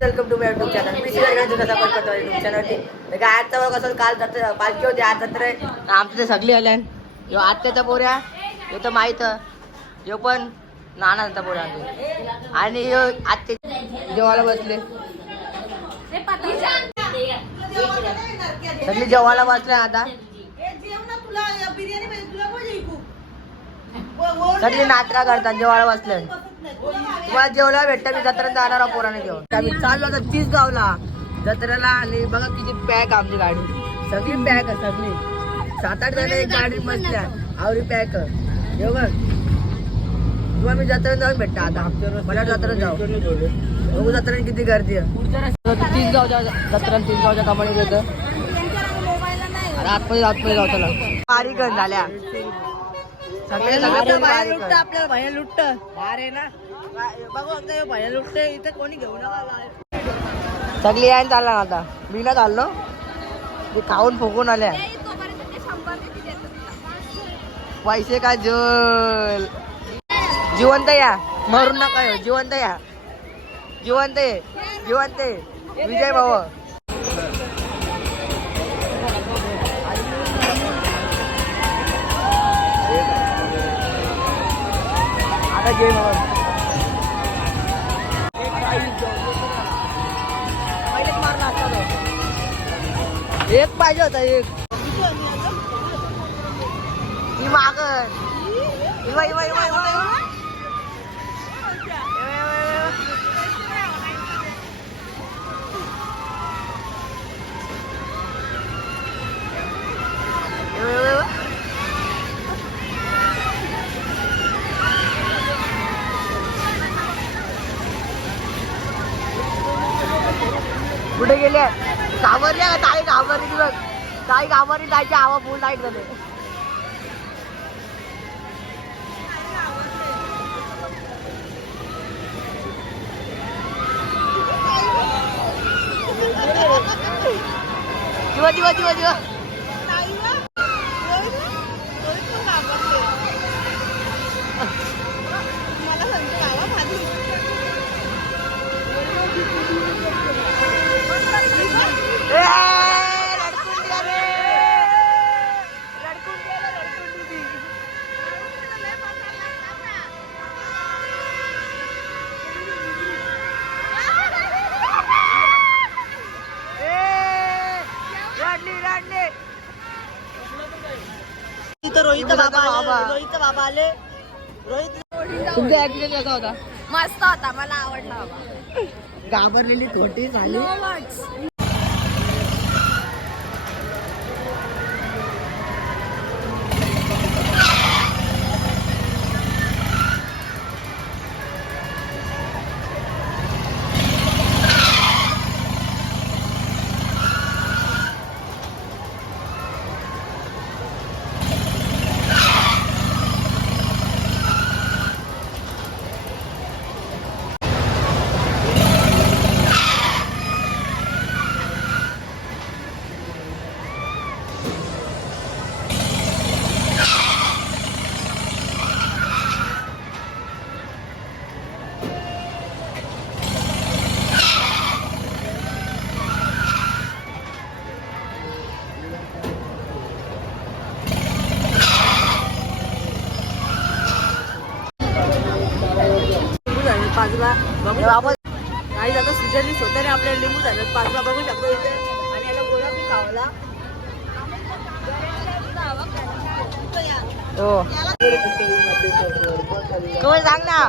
Welcome to my YouTube channel मी शिवाजी कसा पण करतो युट्यूब चॅनलवरती तर काय आजचा बघ कसं काल जत्रा पालखी होती आज जत्रा. आमचे आमचं ते सगळी आल्या यो आत्याच्या पोऱ्या हे तर माहीत. यो पण नानांचा पोऱ्या आणि यो आत्ते जेवायला बसले. सगळी जेवायला बसले आता. बिर्याणी सगळी नाटका करतात जेवाळ वाचलं तुम्हाला जेवला भेटतं मी जत्रेत जाणार पोराने घेऊन. आम्ही चाललो आता तीच गावला जत्रेला आणि बघा किती पॅक आमची गाडी. सगळी पॅक आहे सगळी. सात आठ जण एक गाडी बसल्या आवडी पॅक येऊ बघ. मी जत्रेत जाऊन भेटतो आता. मला जत्रेत जाऊ. बघू जत्रेत किती गर्दी आहे. तीच गावच्या जत्रेत तीस गावच्या घेतो रात पण आतमध्ये आतमध्ये जाऊ चला बारीकन झाल्या सगळे सगळे बारीक आपल्याला भैया अरे ना. बघू भैया इथे कोणी घेऊ नका सगळी यायला चालला ना आता. मी ना चाललो. ते खाऊन फुकून आल्या. पैसे का जल? जिवंत या. मरून नका जिवंत या. जिवंत ये. जिवंत विजय भाऊ. जय एक पाहिजे होता एक. ही मागण कुठे गेले. घाबरले ताई घाबरली बघ ताई घाबरली ताईची आवा फुल लाइट झाले जीवा जीवा जीवा जीवा रोहित बाबा बाबा. आले रोहित बाबा आले. रोहित तुमचा ऍक्सिडेंट कसा होता? मस्त होता मला आवडला बाबा. घाबरलेली खोटी झाली लिंबू झाले बाजूला बघू आपण काही जाता सीजनली स्वतःने आपल्याला लिंबू झालं पाचला बघू शकतो इथे. आणि याला गोळा खावला हो. सांग ना.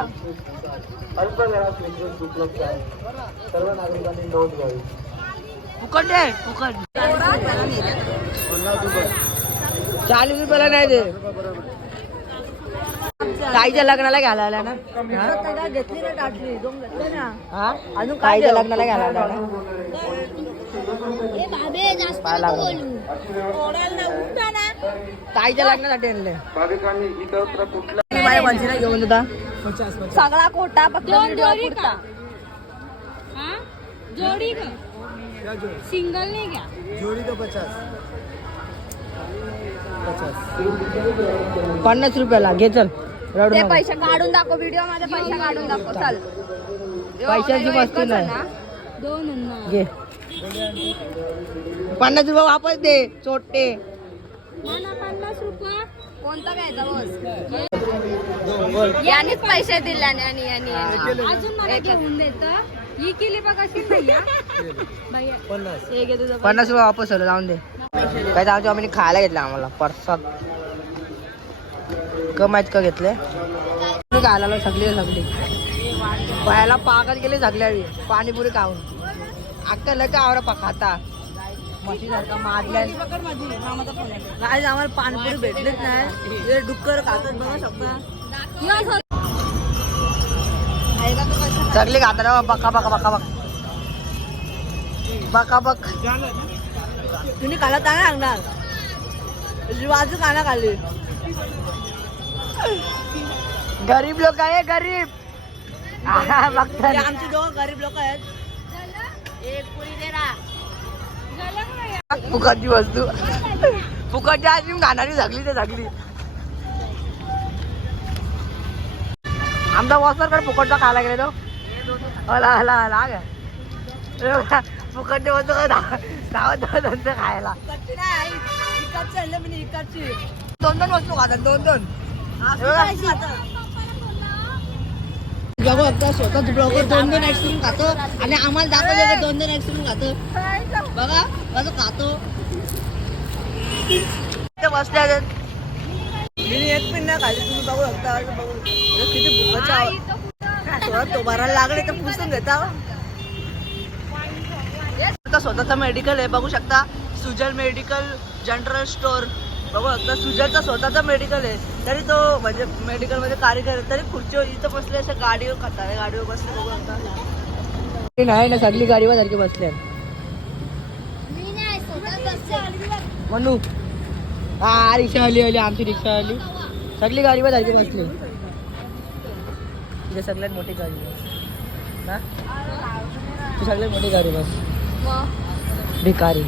फुकट दे फुकट. चाळीस रुपयाला नाही दे. ताईच्या लग्नाला घ्यायला आला ना? घेतली ना टाटली ना. हा? अजून ताईच्या देऊ? लग्नाला घ्यायला आला ना. ताईच्या लग्नासाठी आणले घेऊन होता सगळा कोटा फक्त जोडी का? सिंगल नाही का? पन्नास रुपयाला. घे चल. ते. पैसे काढून दाखव व्हिडिओमध्ये पैसे काढून दाखव. चल. पैशाची वस्तू नाही. दोन घे. पन्नास रुपये वापस दे नाना पन्नास रुपये. कोणता घ्यायचा बस? यानेच पैसे दिले आणि. अजून मला घेऊन देत ही केली बघ अशी पन्नास. रुपये वापस आलं जाऊन दे. काय आमच्या आम्ही खायला घेतलं आम्हाला परसात का घेतले घालायला सगळी सगळी. पायाला पाकच गेले सगळ्यावी पाणीपुरी खाऊन. अक्का लग आवरा पा खाता. म्हशीसारखा मारल्या. आज आम्हाला पाणीपुरी भेटलीच नाही. डुक्कर खातात बघा शकता सगळी बका बका बका बक. बका बक. तुम्ही खाला चांगला सांगणार बाजू खाना खाली. गरीब लोक आहे गरीब. आमचे दोघं गरीब लोक आहेत. फुकटची वस्तू. फुकटची आईस्क्रीम खाणारी सगळी ते सगळी. आमचा वॉसरकडे फुकटचा खायला गेले तो हला हला हला ग. बघा, फुकटची वस्तू धावत धावत खायला. दोन दोन वस्तू खातात दोन दोन बघा. आता. बघू आता स्वतः ब्लॉगर दोन दोन आईस्क्रीम खातो आणि आम्हाला दाखवले दोन दोन आईस्क्रीम खातो बघा कसं खातो बसल्या मी एक पिन नाही खाली तुम्ही बघू शकता बघू किती तो भरायला लागले तर पुसून घेता आता स्वतःचं मेडिकल आहे बघू शकता सुजल मेडिकल जनरल स्टोर बघू शकता सुजलचा स्वतःचा मेडिकल आहे. तरी तो म्हणजे मेडिकलमध्ये कार्यकर आहे तरी खुर्चीवर इथं बसले अशा गाडीवर खाता गाडीवर बसले बघू नाही ना सगळी गाडीवर सारखी बसले. म्हणू हा रिक्षा आली आली आमची रिक्षा आली सगळी गाडीवर सारखी बसली तुझ्या सगळ्यात मोठी गाडी आहे. ना तू सगळ्यात मोठी गाडी बस. भिकारी.